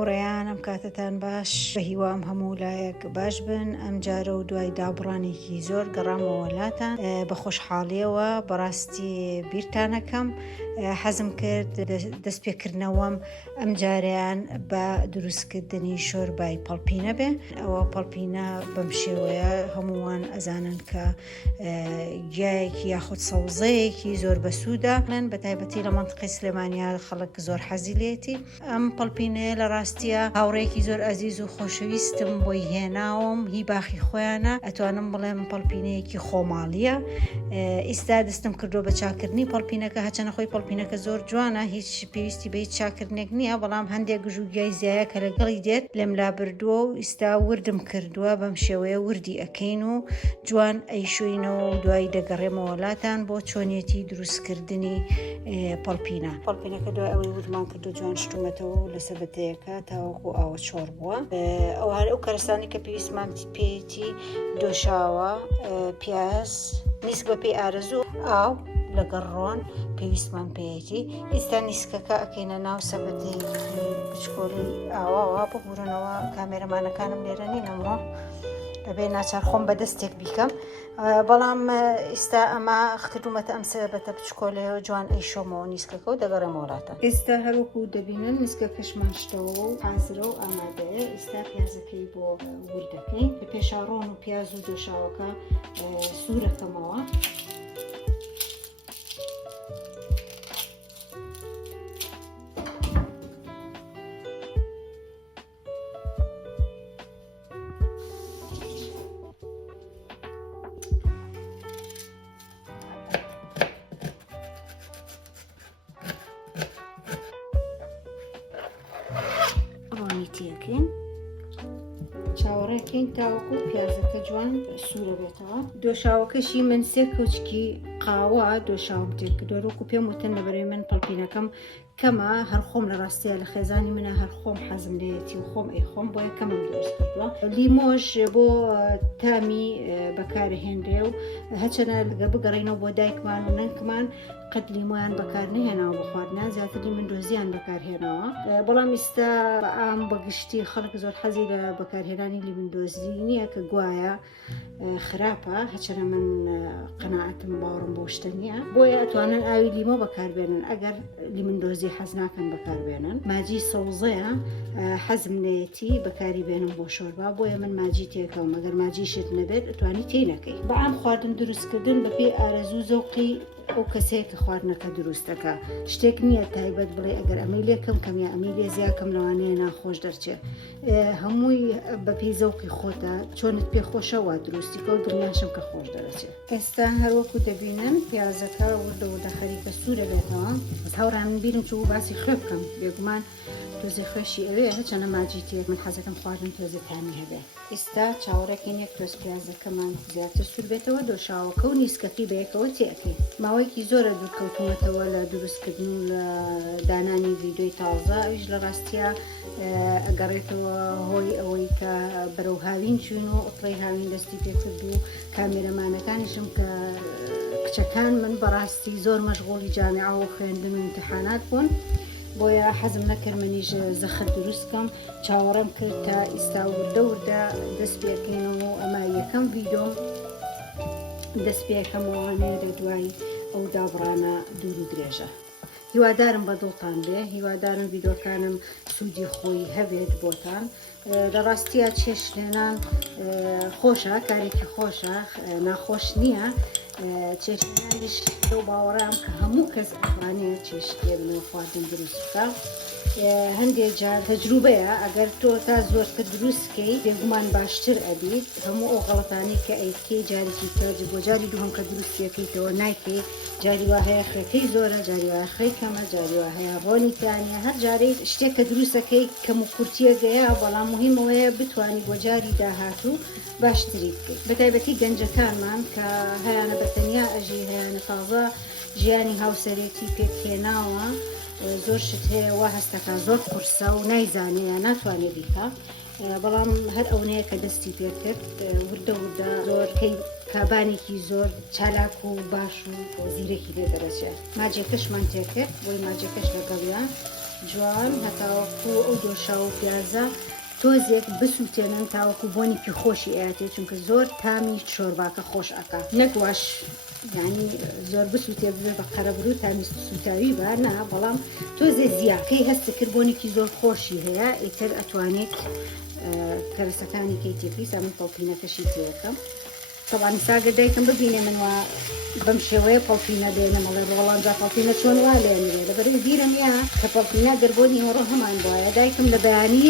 هاوڕێیان ئەم کاتتان باش بە هیوام هەموو لایەک باش بن ئەم جارە و دوای دابڕانێکی زۆر گەڕامەوە وڵاتان بە خۆشحاڵیەوە بەڕاستی بیرتانەکەم حەزم کرد دەستپێکردنەوەم ئەم جاریان بە دروستکردنی شۆربای پەڵپینە بێ ئەوە پەڵپینە بەم شێوەیە هەمووان ئەزانن کە گیایەکی یاخود سەوزەیەکی زۆر بەسوودە من بە تایبەتی لە مەنتقی سلێمانیا خەڵک زۆر حەزی لێتی ئەم پەڵپینەیە لە ڕاستیە هاوڕێکی زۆر ئەزیز و خۆشەویستم بۆی هێناوم هی باخی خۆیانە ئەتوانم بڵێم پەڵپینەیەکی خۆماڵیە ئێستا دەستم کردو بە چاکردنی پەڵپینەکە هەچەنە خۆی پەڵپینەکە زۆر جوانە هیچ پێویستی بە هیچ چاکردنێک نییە بەڵام هەندێک گژوگیای زیایە کە لەگەڵی دێت لێم لا بردووە و ئێستا وردم کردووە بەم شێوەیە وردی ئەکەین و جوان ئەیشوینەوە و دوای دەگەڕێمەوە وڵاتان بۆ چۆنیەتی دروستکردنی پەڵپینەکە دوای ئەوەی وردمان کردو جوان شتومەتەوە و لەسەر بەتەیەکە تاوەکو ئاوە چۆڕ بووە ئەو کەرستانی کە پێویستمان پێیەتی دۆشاوە پیاز نیسک بە پێی ئارەزوو ئاو لەگەڕ ڕۆن پێویستمان پێیەتی ئێستا نیسکەکە ئەکەینە ناو سەبەتەی بچکۆڵی ئاواوە ببوورنەوە کامێرەمانەکانم لێرە نین ئەمڕۆ ئەبێ ناچار خۆم بەدەستێک بیکەم بەڵام ئێستا ئەمە کردومەتە ئەم سەبەتە بچکۆلەوە جوان ئەیشۆمەوە نیسکەکە و دەگەڕێمەوە وڵاتە ئێستا هەروەکو دەبینن نیسکەکەشمان شتەوە و حازرە و ئامادەیە ئێستا پیازەکەی بۆ وردەکەین پێشاڕۆن و پیاز و دۆشاوەکە سوورەکەمەوە تێکین چاوەڕێکین تاوەکو پیازەکە جوان سوورە بێتەوە دۆشاوەکەشی من سێ کۆچکی قاوە دۆشاوم تێک دۆرۆکو پێم وتن لەبەرەوەی من پەڵپینەکەم کەمە هەرخۆم لە ڕاستیە لە خێزانی منە هەرخۆم حەزم لێتی و خۆم ئەیخۆم بۆ یەکەمم دروست کردووە لیمۆش بۆ تامی بەکارهێنرێ و هەچەنە بگەڕینەوە بۆ دایکمان و نەنکمان قەت لیمۆیان بەکار نهێناوە بە خواردنان زیاتری مندۆزیان بەکارهێناوە بەڵام ئێستا ئام بەگشتی خەڵک زۆر حەزی لە بەکارهێنانی لیمندۆزی نییە کە گوایە خراپە هەچەنە من قەناعەتم باوەڕم بۆ شتە نییە بۆیە ئەتوانن ئاوی لیمۆ بەکاربێنن ئەگەر لیمندۆزی حەز ناکەن بەکاربێنن ماجی سەوزەیە حەزم لێتی بەکاری بێنم بۆ شۆربا بۆیە من ماجی تێکەوم مەگەر ماجیشت نەبێت ئەتوانی تێی نەکەی بە ئام خواردن دروستکردن بەپێ ئارەزوو زەوقی ئەو کەسەیە کە خواردنەکە دروستەکە شتێک نییە تایبەت بڵێ ئەگەر ئەمەی لێکەم کەم یا ئەمەی لێ زیاکەم لەوانەیە ناخۆش دەرچێ هەمووی بەپێی زەوقی خۆتە چۆنت پێخۆشەوە دروستیکە و دڵنیاشم کە خۆش دەرەچێت ئێستا هەروەکو دەبینن پیازەکە وردە وردە خەریکە سوورە بێتەوە هەوڕان بیرم چوو باسی خوێ بکەم بێگومان تۆزی خۆشی ئەوێ هەچەنە ماجی تێک من حەزەکەم خواردن تۆزە تامی هەبێ ئێستا چاوەڕێکین یەک کۆس پیازەکەمان زیاتر سوور بێتەوە دۆشاوەکە و نیسکەکەی بەیەکەوە تێکەی ماوەیەکی زۆرە دوورکەوتومەتەوە لە دروستکردن و لە دانانی ڤیدۆی تازە ئەویش لە ڕاستیە ئەگەڕێتەوە هۆی ئەوەی کە بەرەو هاوین چوین و ئۆپڵی هاوین دەستی پێکرد و کامێرەمانەکانیشم کە کچەکان من بەڕاستی زۆر مەشغوڵی جامعە و خوێندن و امتحانات بوون بۆیە حەزم نەکرد منیش زەخت دروستکەم چاوەڕێم کرد تا ئێستا وردە وردە دەست پێکەینەوە و ئەمە یەکەم ڤیدۆم دەست پێکەمەوانێ لە دوای ئەو دابڕانە دوور و درێژە هیوادارم بە دڵتان بێ هیوادارم ڤیدۆکانم سوودی خۆی هەبێت بۆتان لە ڕاستیە چێشتێنان خۆشە کارێکی خۆشە ناخۆش نییە چێشتێنانیش ئەو باوەڕام کە هەموو کەس ئەتوانێت چێشتێ بنەوە خواردن دروست بکە هەندێک جار تەجروبەیە ئەگەر تۆ تا زۆرتر دروستکەی بێگومان باشتر ئەبیت هەموو ئەو غەڵەتانی کە ئەیکەی جارێکی تر بۆ جاری دووهەم کە دروستیەکەیتەوە نایکەی جاری وا هەیە خێکەی زۆرە جاری وا خێی کەمە جاری وا هەیە ڕۆنی تیانە هەر جارەی شتێک کە دروستەکەی کەم و کورتیەگەیە بەڵام مهمەوەیە بتوانی بۆ جاری داهاتوو باشتری بکەیت بەتایبەتی گەنجەکانمان کە هەیانە بەتەنیا ئەژی هەیەنە تازە ژیانی هاوسەرێتی پێکهێناوە زۆر شت هەیە وا هەستەکە زۆر قورسە و نایزانەیە ناتوانێت بیکە بەڵام هەر ئەوەیە کە دەستی پێکرد وردە وردە زۆر کابانێکی زۆر چالاک و باش و زیرەکی لێ دەرەچێت ماجێکەشمان تێکرد بۆی ماجێکەش لەگەڵیان جوان هەتاوەکو ئەو دۆشا و پیازە تۆزێک بسووتێنن تاوەکو بۆنێکی خۆشی ئاێتێ چونکە زۆر تامی شۆرباکە خۆش ئەکا نەکواش یعنی زۆر بسووتێ بێ بە قەرەبرو تامی سوتاوی بە نا بەڵام تۆزێ زیاکەی هەستی کرد بۆنێکی زۆر خۆشی هەیە ئیتر ئەتوانێت کەرەسەکانی کەیتێکی سامن پەڵپینەکەشی تێەکەم طبعا ساگە دایکم ببینێ من وا بەم شێوەیە پەڵپینە دێنە مەڵێ ڕۆڵانجا پەڵپینە چۆن وا لێنێ لەبەرەوەی بیرم یا کە پەڵپینە دەربۆنی هەڕۆ هەمان وایە دایکم لە بەیانی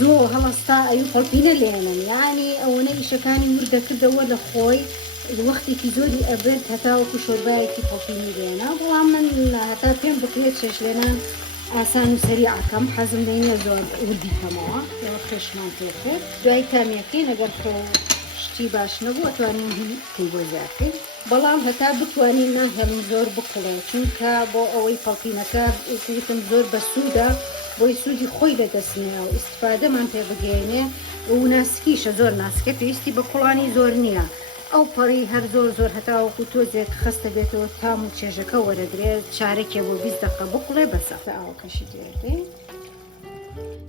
زۆر هەڵستا ئەوی پەڵپینە لێنن یعنی ئەوەنە ئیشەکانی وردەکردەوە لە خۆی وەختێکی زۆری ئەبێت هەتاوەکو شۆربایەکی پەڵپینی لێنە بەڵام من هەتا پێم بکرێت چێش لێنان ئاسان و سەریعەکەم حەزم لێنە زۆر وردی کەمەوە ئێوە خێشمان پێکرد دوای تامیەکەی نەگەر شتی باش نەبوو ئەتوانین هی بۆ زیاتر بەڵام هەتا بتوانین ناهێڵم زۆر بقڵێ چونکە بۆ ئەوەی پەڵپینەکە وتم زۆر بە سوودە بۆی سوودی خۆی لەدەستنێ و ئیسفادەمان پێ بگەێنێ و ناسکیشە زۆر ناسکە پێویستی بە کوڵانی زۆر نییە ئەو پەڕی هەر زۆر هەتاوەکو تۆزێک خستە بێتەوە تام و چێژەکە وەرەگرێت چارێکێ بۆ 20 دقیقە بقڵێ بەسە ئاوەکەشی دێردێ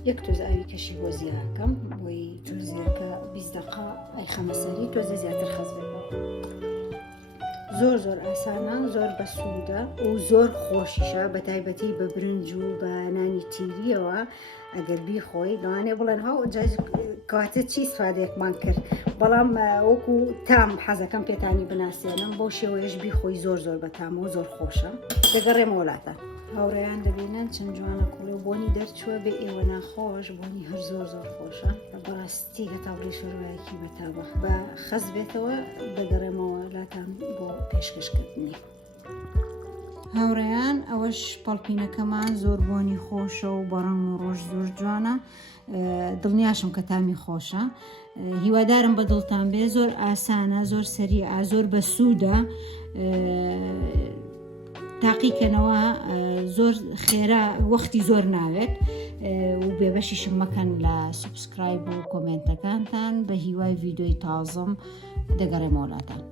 یەک تۆز ئاوی کەشی بۆ زیاکەم بۆی تۆزێکە 20 دقیقە ئەی خەمەسەری تۆزە زیاتر خەز بێتەوە زۆر ئاسانە زۆر بە سوودە و زۆر خۆشیشە بە تایبەتی بە برنج و بە نانی تیریەوە ئەگەر بیخۆی لەوانێ بڵێن هەو کاتە چی سفادێکمان کرد بەڵام وەکو تام حەزەکەم پێتانی بناسیێنم بۆ شێوەیەش بیخۆی زۆر بە تامە و زۆر خۆشە دەگەڕێمە وڵاتە هاوڕێیان دەبینن چەند جوانە کوڵێ و بۆنی دەرچووە بێ ئێوە ناخۆش بۆنی هەر زۆر خۆشە بەڕاستی هەتاوڵی شۆربایەکی بەتابە بە خەز بێتەوە دەگەڕێمەوە لاتان بۆ پێشکەشکردنی هاوڕێیان ئەوەش پەڵپینەکەمان زۆر بۆنی خۆشە و بەڕنگ و ڕۆژ زۆر جوانە دڵنیاشم کە تامی خۆشە هیوادارم بە دڵتان بێ زۆر ئاسانە زۆر سەریعە زۆر بە سوودە تاقیکەنەوە زۆر خێرا وەختی زۆر ناوێت و بێبەشیشم مەکەن لە سوبسکرایب و کۆمنتەکانتان بە هیوای ڤیدۆی تازەم دەگەڕێمە وڵاتان